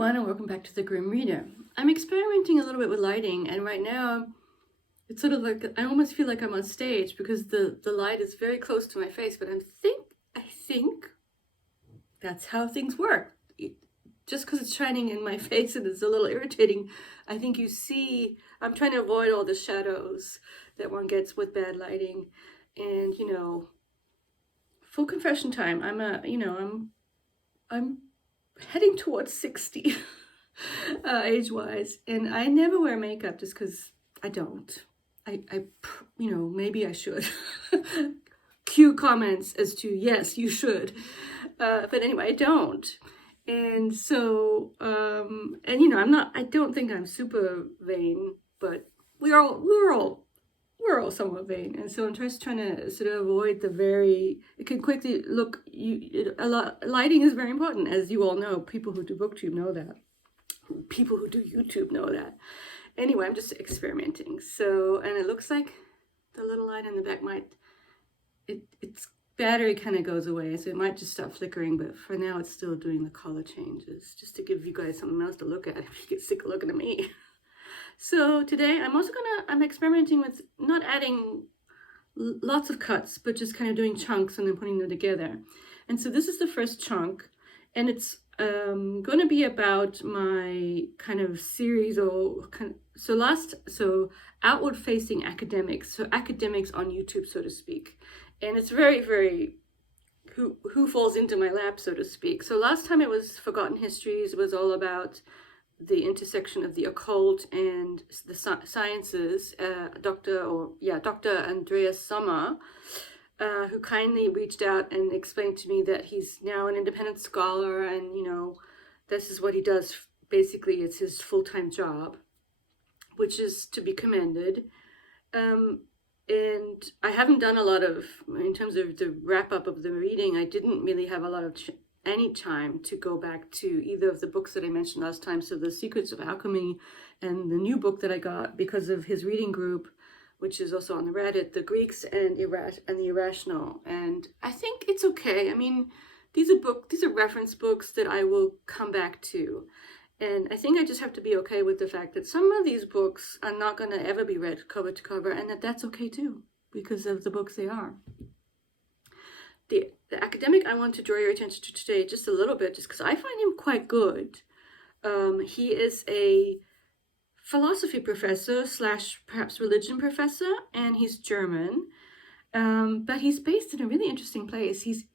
everyone, and welcome back to the Grimm Reader. I'm experimenting a little bit with lighting, and right now it's sort of like I almost feel like I'm on stage because the light is very close to my face, but I think that's how things work. Just because it's shining in my face and it's a little irritating, I think you see, I'm trying to avoid all the shadows that one gets with bad lighting. And, full confession time, I'm heading towards 60 age-wise, and I never wear makeup just because I don't. Maybe I should. Cue comments as to yes, you should, but anyway, I don't. And so I don't think I'm super vain, but we're all somewhat vain, and so I'm just trying to sort of avoid it can quickly look, lighting is very important, as you all know. People who do BookTube know that. People who do YouTube know that. Anyway, I'm just experimenting. So, and it looks like the little light in the back its battery kind of goes away, so it might just stop flickering, but for now it's still doing the color changes, just to give you guys something else to look at if you get sick of looking at me. So today I'm experimenting with not adding lots of cuts, but just kind of doing chunks and then putting them together. And so this is the first chunk, and it's going to be about my kind of series so outward facing academics, so academics on YouTube, so to speak. And it's very, very who falls into my lap, so to speak. So last time it was Forgotten Histories. It was all about the intersection of the occult and the sciences. Dr. Andreas Sommer, who kindly reached out and explained to me that he's now an independent scholar, and this is what he does. Basically, it's his full-time job, which is to be commended. And I haven't done a lot of, in terms of the wrap-up of the reading, I didn't really have a lot of any time to go back to either of the books that I mentioned last time, so The Secrets of Alchemy and the new book that I got because of his reading group, which is also on the Reddit, The Greeks and the Irrational. And I think it's okay. I mean, these are reference books that I will come back to. And I think I just have to be okay with the fact that some of these books are not going to ever be read cover to cover, and that's okay too, because of the books they are. The academic I want to draw your attention to today just a little bit, just because I find him quite good. He is a philosophy professor / perhaps religion professor, and he's German. But he's based in a really interesting place. He's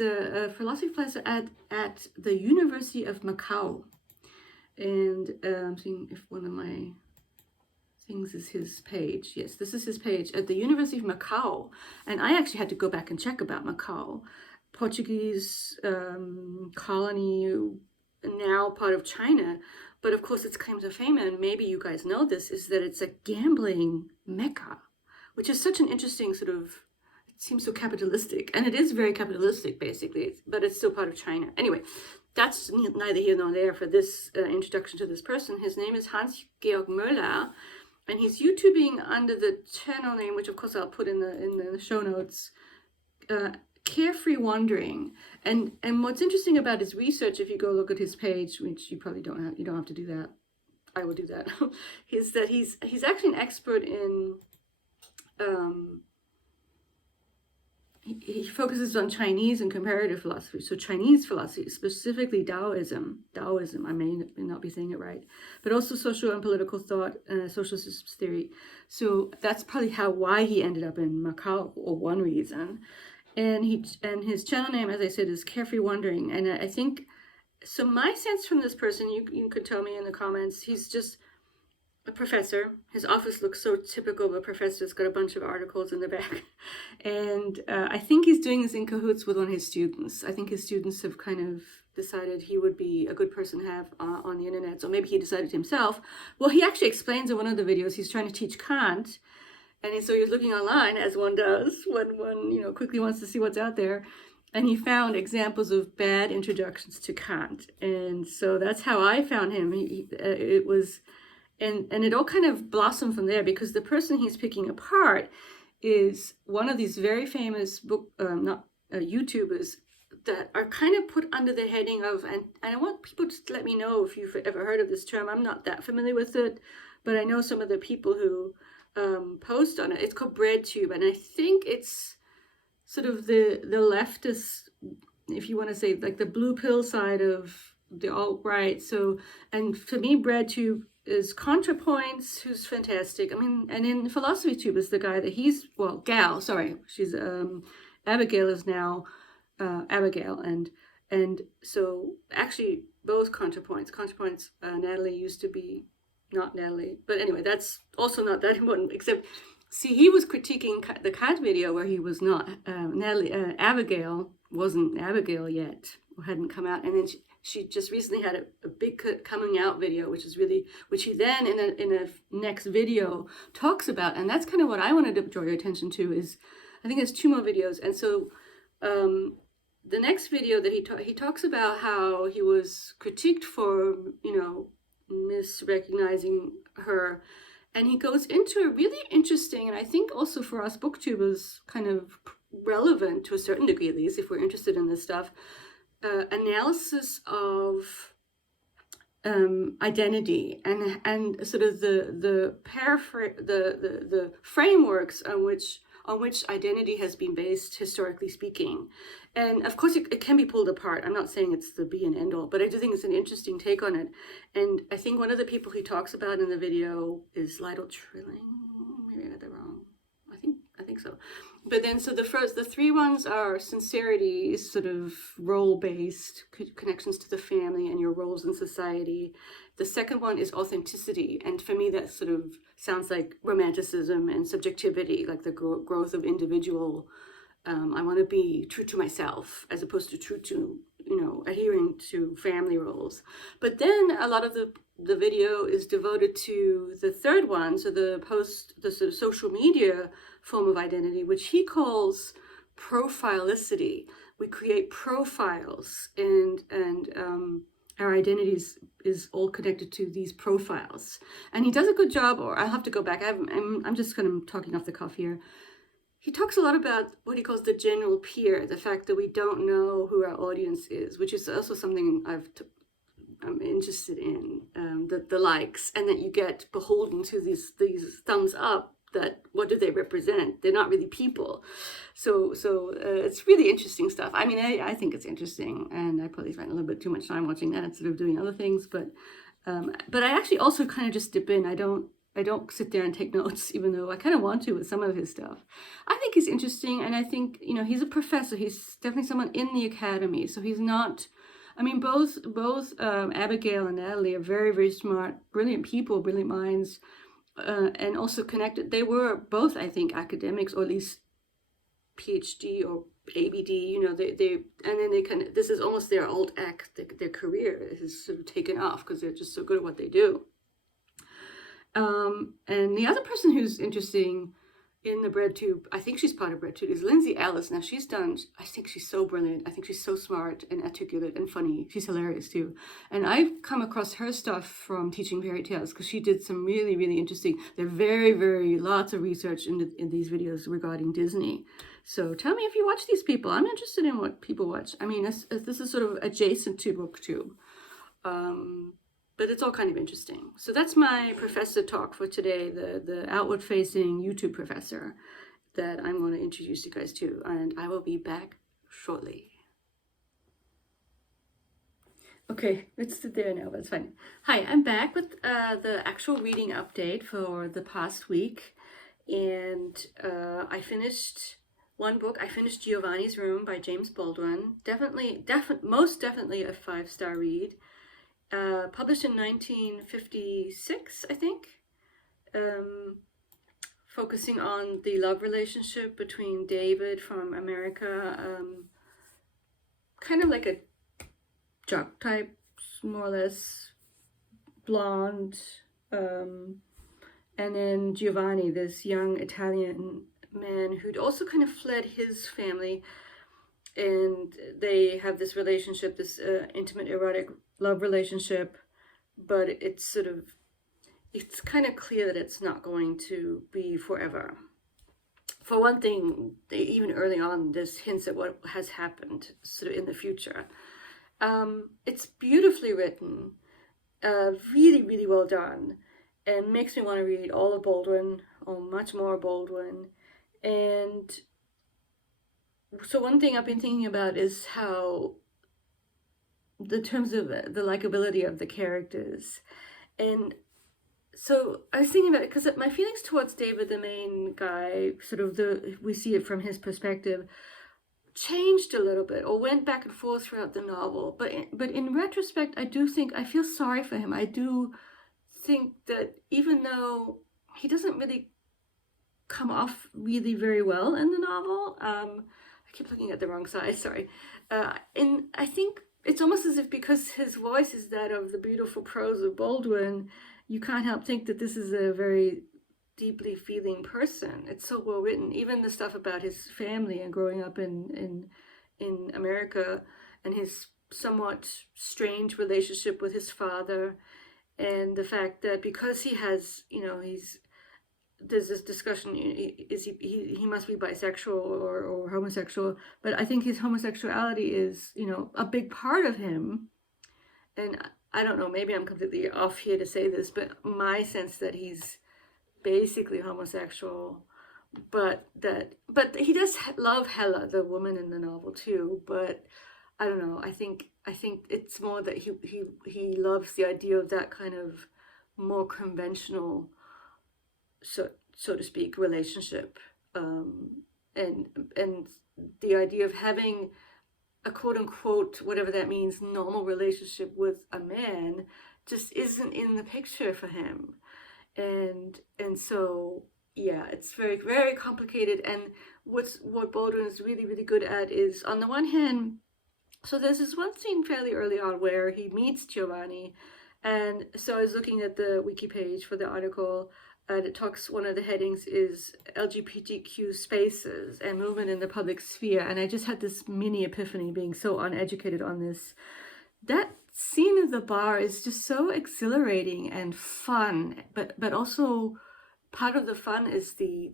a philosophy professor at the University of Macau. And I'm seeing if one of my things is his page. Yes, this is his page at the University of Macau. And I actually had to go back and check about Macau. Portuguese colony, now part of China. But of course its claim to fame, and maybe you guys know this, is that it's a gambling mecca, which is such an interesting sort of, it seems so capitalistic. And it is very capitalistic, basically, but it's still part of China. Anyway, that's neither here nor there for this introduction to this person. His name is Hans-Georg Möller, and he's YouTubing under the channel name, which of course I'll put in the show notes, Carefree Wandering. And what's interesting about his research, if you go look at his page, which you probably you don't have to do that, I will do that, is that he's actually an expert in he focuses on Chinese and comparative philosophy. So Chinese philosophy, specifically Taoism, I may not be saying it right, but also social and political thought, social systems theory. So that's probably why he ended up in Macau, or one reason. And his channel name, as I said, is Carefree Wandering. And I think, so my sense from this person, you could tell me in the comments, he's just a professor. His office looks so typical of a professor. It's got a bunch of articles in the back. And I think he's doing this in cahoots with one of his students. I think his students have kind of decided he would be a good person to have on the internet. So maybe he decided himself. Well, he actually explains in one of the videos, he's trying to teach Kant. And so he's looking online, as one does when one quickly wants to see what's out there. And he found examples of bad introductions to Kant. And so that's how I found him. It was... And it all kind of blossomed from there, because the person he's picking apart is one of these very famous YouTubers that are kind of put under the heading of, and I want people to let me know if you've ever heard of this term. I'm not that familiar with it, but I know some of the people who post on it. It's called BreadTube, and I think it's sort of the leftist, if you want to say, like the blue pill side of the alt-right. So, and for me, BreadTube is ContraPoints, who's fantastic. I mean, and in PhilosophyTube is the guy that Gal, sorry, she's Abigail is now Abigail, and so actually both ContraPoints, Natalie used to be not Natalie, but anyway, that's also not that important, except, see, he was critiquing the cat video where he was not, Abigail wasn't Abigail yet, or hadn't come out, and then she just recently had a big coming out video, which he then in a next video talks about, and that's kind of what I wanted to draw your attention to. Is I think there's 2 more videos, and so the next video that he talks about how he was critiqued for misrecognizing her, and he goes into a really interesting, and I think also for us booktubers kind of relevant to a certain degree, at least if we're interested in this stuff, analysis of identity and sort of the frameworks on which identity has been based, historically speaking. And of course it can be pulled apart. I'm not saying it's the be and end all, but I do think it's an interesting take on it. And I think one of the people he talks about in the video is Lytle Trilling. Maybe I got that wrong. I think so. But then, so the 3 ones are sincerity, sort of role-based connections to the family and your roles in society. The second one is authenticity, and for me that sort of sounds like romanticism and subjectivity, like the growth of individual. I want to be true to myself as opposed to true to, adhering to family roles. But then a lot of the video is devoted to the third one, so the sort of social media form of identity, which he calls profilicity. We create profiles, and our identities is all connected to these profiles. And he does a good job, or I'll have to go back. I'm just kind of talking off the cuff here. He talks a lot about what he calls the general peer, the fact that we don't know who our audience is, which is also something I'm interested in, the likes, and that you get beholden to these thumbs up. That what do they represent? They're not really people. So it's really interesting stuff. I mean, I think it's interesting, and I probably spend a little bit too much time watching that instead of doing other things. But I actually also kind of just dip in. I don't sit there and take notes, even though I kind of want to with some of his stuff. I think he's interesting, and I think he's a professor. He's definitely someone in the academy. So he's not. I mean, both Abigail and Natalie are very, very smart, brilliant people, brilliant minds. And also connected. They were both, I think, academics, or at least PhD or ABD. They and then they kind of, this is almost their their career has sort of taken off because they're just so good at what they do. And the other person who's interesting in the BreadTube, I think she's part of BreadTube, is Lindsay Ellis. Now I think she's so brilliant. I think she's so smart and articulate and funny. She's hilarious too. And I've come across her stuff from Teaching Fairy Tales because she did some really, really interesting, they're very, very lots of research in these videos regarding Disney. So tell me if you watch these people. I'm interested in what people watch. I mean, this is sort of adjacent to BookTube. But it's all kind of interesting. So that's my professor talk for today, the outward-facing YouTube professor that I'm going to introduce you guys to, and I will be back shortly. Okay, let's sit there now, that's fine. Hi, I'm back with the actual reading update for the past week, and I finished one book. I finished Giovanni's Room by James Baldwin. Most definitely a 5-star read. Published in 1956, I think, focusing on the love relationship between David from America, kind of like a jock type, more or less, blonde, and then Giovanni, this young Italian man who'd also kind of fled his family, and they have this relationship, this intimate, erotic love relationship, but it's kind of clear that it's not going to be forever for one thing, even early on, there's hints at what has happened sort of in the future. It's beautifully written, really, really well done, and makes me want to read all of Baldwin, or much more Baldwin. And so one thing I've been thinking about is how, the terms of the likability of the characters. And so I was thinking about it because my feelings towards David, the main guy, sort of we see it from his perspective, changed a little bit, or went back and forth throughout the novel. But in retrospect, I do think I feel sorry for him. I do think that even though he doesn't really come off really very well in the novel, I keep looking at the wrong side. Sorry. And I think it's almost as if because his voice is that of the beautiful prose of Baldwin, you can't help think that this is a very deeply feeling person. It's so well written. Even the stuff about his family and growing up in America, and his somewhat strange relationship with his father, and the fact that because he has, there's this discussion, is he must be bisexual or homosexual, but I think his homosexuality is, a big part of him. And I don't know, maybe I'm completely off here to say this, but my sense that he's basically homosexual, but he does love Hella, the woman in the novel, too. But I don't know, I think it's more that he loves the idea of that kind of more conventional, so to speak, relationship, and the idea of having a quote unquote, whatever that means, normal relationship with a man just isn't in the picture for him. And so, yeah, it's very, very complicated. And what Baldwin is really, really good at is, on the one hand, so there's this one scene fairly early on where he meets Giovanni. And so I was looking at the wiki page for the article, and it talks, one of the headings is LGBTQ spaces and movement in the public sphere. And I just had this mini epiphany, being so uneducated on this. That scene of the bar is just so exhilarating and fun, but also part of the fun is the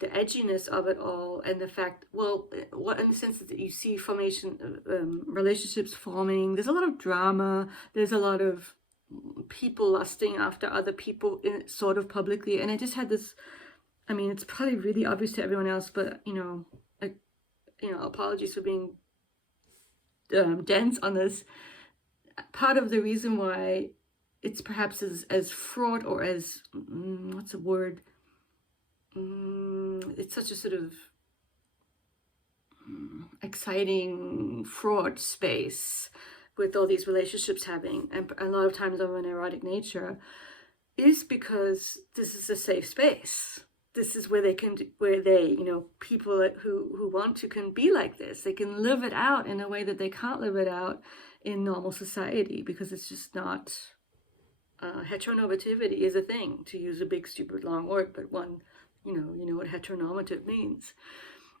edginess of it all, and the fact, well, what, in the sense that you see relationships forming. There's a lot of drama. There's a lot of people lusting after other people, sort of publicly. And I just had this, I mean, it's probably really obvious to everyone else, but apologies for being dense on this. Part of the reason why it's perhaps as fraught, or as what's the word, it's such a sort of exciting, fraught space with all these relationships having, and a lot of times of an erotic nature, is because this is a safe space. This is where people who want to can be like this. They can live it out in a way that they can't live it out in normal society, because it's just not, heteronormativity is a thing, to use a big stupid long word, but one, you know what heteronormative means.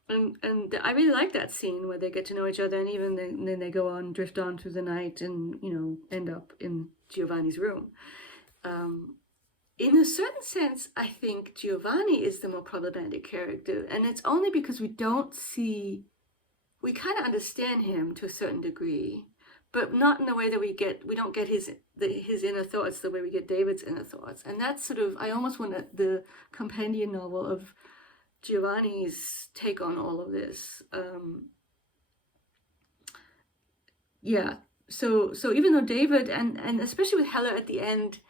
And I really like that scene where they get to know each other, and even then they go on, drift on through the night, and end up in Giovanni's room. In a certain sense, I think Giovanni is the more problematic character, and it's only because we kind of understand him to a certain degree, but not in the way that we don't get his inner thoughts the way we get David's inner thoughts. And that's sort of, I almost want the companion novel of Giovanni's take on all of this. So even though David, and especially with Hella at the end,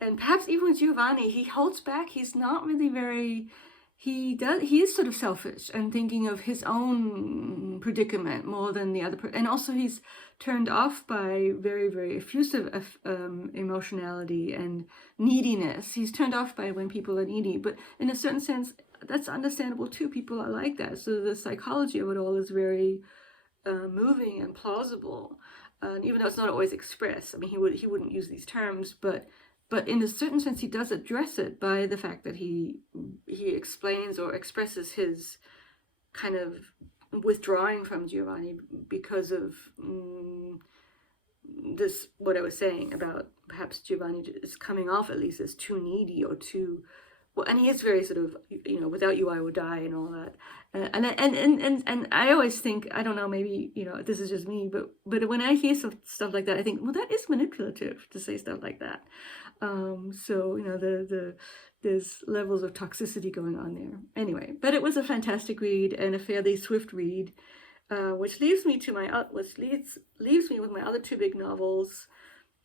and perhaps even with Giovanni, he holds back. He's not really very, he is sort of selfish and thinking of his own predicament more than the other and also he's turned off by very, very effusive emotionality and neediness. He's turned off by when people are needy, but in a certain sense, that's understandable too. People are like that. So the psychology of it all is very moving and plausible. Even though it's not always expressed. I mean, he wouldn't use these terms, but in a certain sense, he does address it by the fact that he explains or expresses his kind of withdrawing from Giovanni because of this, what I was saying about perhaps Giovanni is coming off at least as too needy or too well, and he is very sort of, without you I would die and all that. And I always think, I don't know, maybe, this is just me, but when I hear stuff like that, I think, well, that is manipulative to say stuff like that. So, there's levels of toxicity going on there. Anyway, but it was a fantastic read and a fairly swift read, which leaves me with my other two big novels,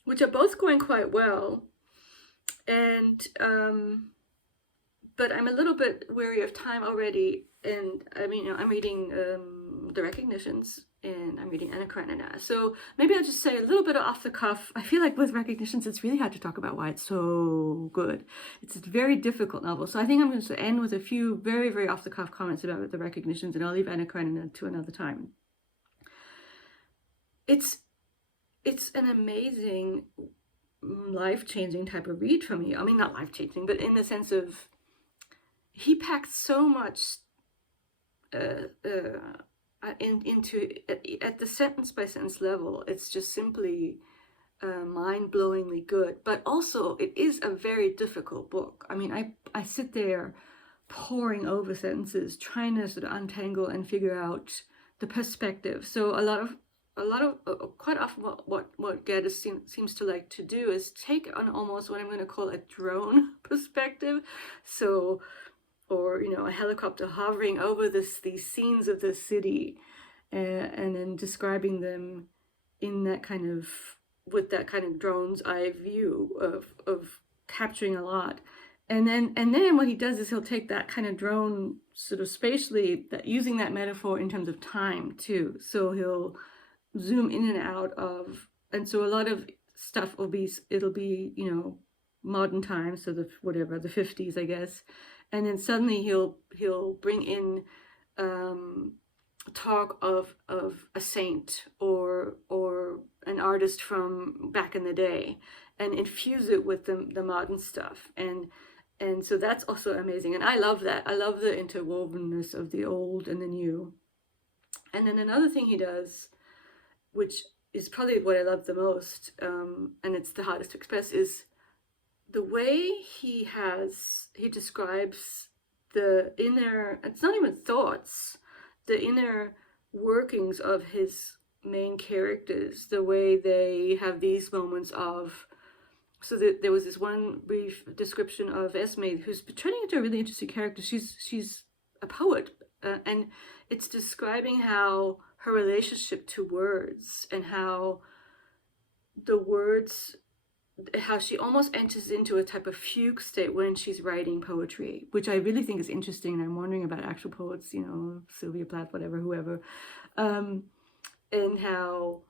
which are both going quite well. And but I'm a little bit weary of time already. And I mean, I'm reading The Recognitions, and I'm reading Karenina. So maybe I'll just say a little bit off the cuff. I feel like with Recognitions, it's really hard to talk about why it's so good. It's a very difficult novel. So I think I'm going to end with a few very, very off the cuff comments about The Recognitions, and I'll leave Karenina to another time. It's an amazing, life-changing type of read for me. I mean, not life-changing, but in the sense of he packed so much into at the sentence by sentence level. It's just simply mind-blowingly good, but also it is a very difficult book. I mean, I sit there poring over sentences, trying to sort of untangle and figure out the perspective. So quite often what Gaddis seems to like to do is take on almost what I'm going to call a drone perspective. So, or a helicopter hovering over these scenes of the city, and then describing them in that kind of, with that kind of drone's eye view of capturing a lot. And then what he does is he'll take that kind of drone sort of spatially, using that metaphor in terms of time too. So he'll zoom in and out of, and so a lot of stuff it'll be modern times, so the 50s, I guess. And then suddenly he'll bring in talk of a saint or an artist from back in the day, and infuse it with the modern stuff. And so that's also amazing. And I love that. I love the interwovenness of the old and the new. And then another thing he does, which is probably what I love the most, and it's the hardest to express, is the way he describes the inner, it's not even thoughts, the inner workings of his main characters, the way they have these moments of, so that there was this one brief description of Esme, who's turning into a really interesting character. She's a poet, and it's describing how her relationship to words, and how the words, how she almost enters into a type of fugue state when she's writing poetry, which I really think is interesting. And I'm wondering about actual poets, Sylvia Plath, whatever, whoever, and how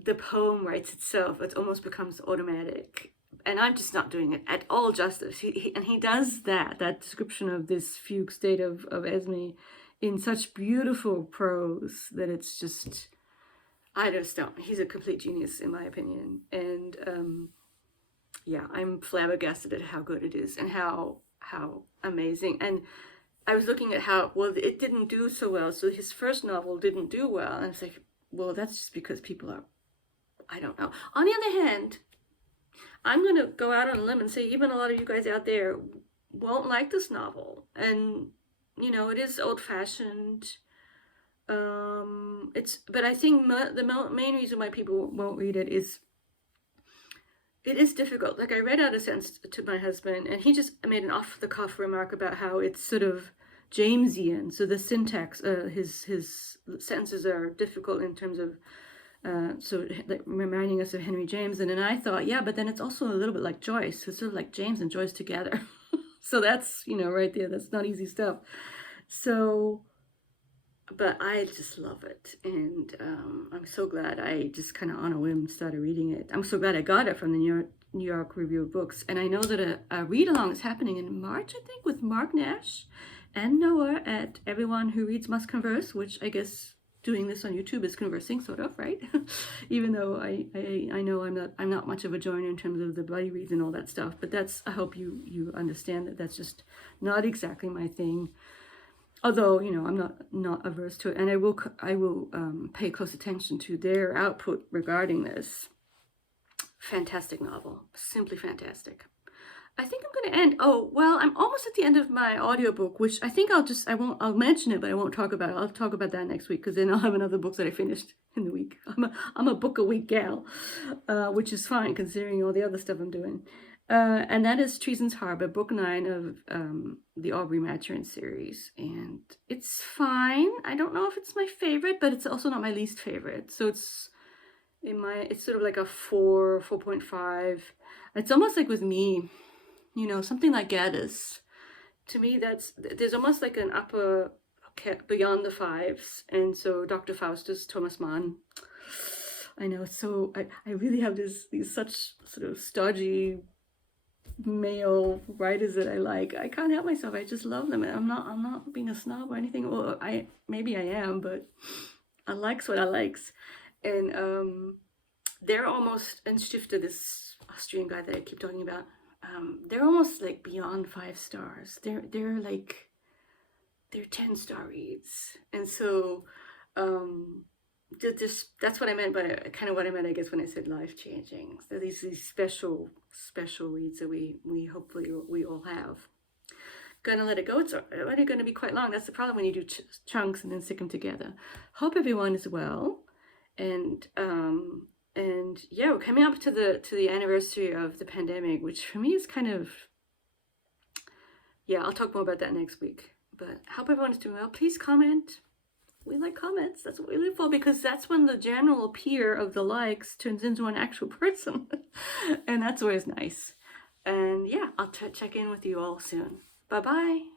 the poem writes itself. It almost becomes automatic. And I'm just not doing it at all justice. He does that description of this fugue state of Esme in such beautiful prose that it's just, I just don't. He's a complete genius, in my opinion. And I'm flabbergasted at how good it is and how amazing. And I was looking at how, well, it didn't do so well. So his first novel didn't do well. And it's like, well, that's just because people are, I don't know. On the other hand, I'm going to go out on a limb and say even a lot of you guys out there won't like this novel. And, it is old-fashioned. But I think the main reason why people won't read it is difficult. Like, I read out a sentence to my husband, and he just made an off-the-cuff remark about how it's sort of Jamesian. So the syntax, his sentences are difficult in terms of, so like reminding us of Henry James. And then I thought, yeah, but then it's also a little bit like Joyce. It's sort of like James and Joyce together. So that's, right there, that's not easy stuff. So, but I just love it. And I'm so glad I just kind of on a whim started reading it. I'm so glad I got it from the New York Review of Books. And I know that a read-along is happening in March, I think, with Mark Nash and Noah at Everyone Who Reads Must Converse, which I guess doing this on YouTube is conversing, sort of, right? Even though I know I'm not much of a joiner in terms of the buddy reads and all that stuff. But I hope you understand that that's just not exactly my thing. Although, I'm not averse to it, and I will pay close attention to their output regarding this. Fantastic novel, simply fantastic. I think I'm going to end. Oh, well, I'm almost at the end of my audiobook, which I think I'll mention it, but I won't talk about it. I'll talk about that next week, because then I'll have another book that I finished in the week. I'm a book a week gal, which is fine considering all the other stuff I'm doing. And that is Treason's Harbor, book 9 of the Aubrey Maturin series. And it's fine. I don't know if it's my favorite, but it's also not my least favorite. So it's sort of like a 4.5. It's almost like with me, you know, something like Gaddis. To me, there's almost like an upper beyond the 5s. And so Dr. Faustus, Thomas Mann. I know, it's so, I really have these such sort of stodgy male writers that I like. I can't help myself. I just love them. I'm not being a snob or anything. Well, maybe I am, but I likes what I likes. And they're almost, and Stifter, this Austrian guy that I keep talking about, they're almost like beyond 5 stars. They're 10-star reads. And so that's what I meant by kind of what I meant, I guess, when I said life-changing. So these special reads that we hopefully we all have. Gonna let it go. It's already going to be quite long. That's the problem when you do chunks and then stick them together. Hope everyone is well. And yeah, we're coming up to the anniversary of the pandemic, which for me is kind of, yeah, I'll talk more about that next week. But I hope everyone is doing well. Please comment. We like comments. That's what we live for, because that's when the general peer of the likes turns into an actual person. And that's always nice. And yeah, I'll check in with you all soon. Bye-bye.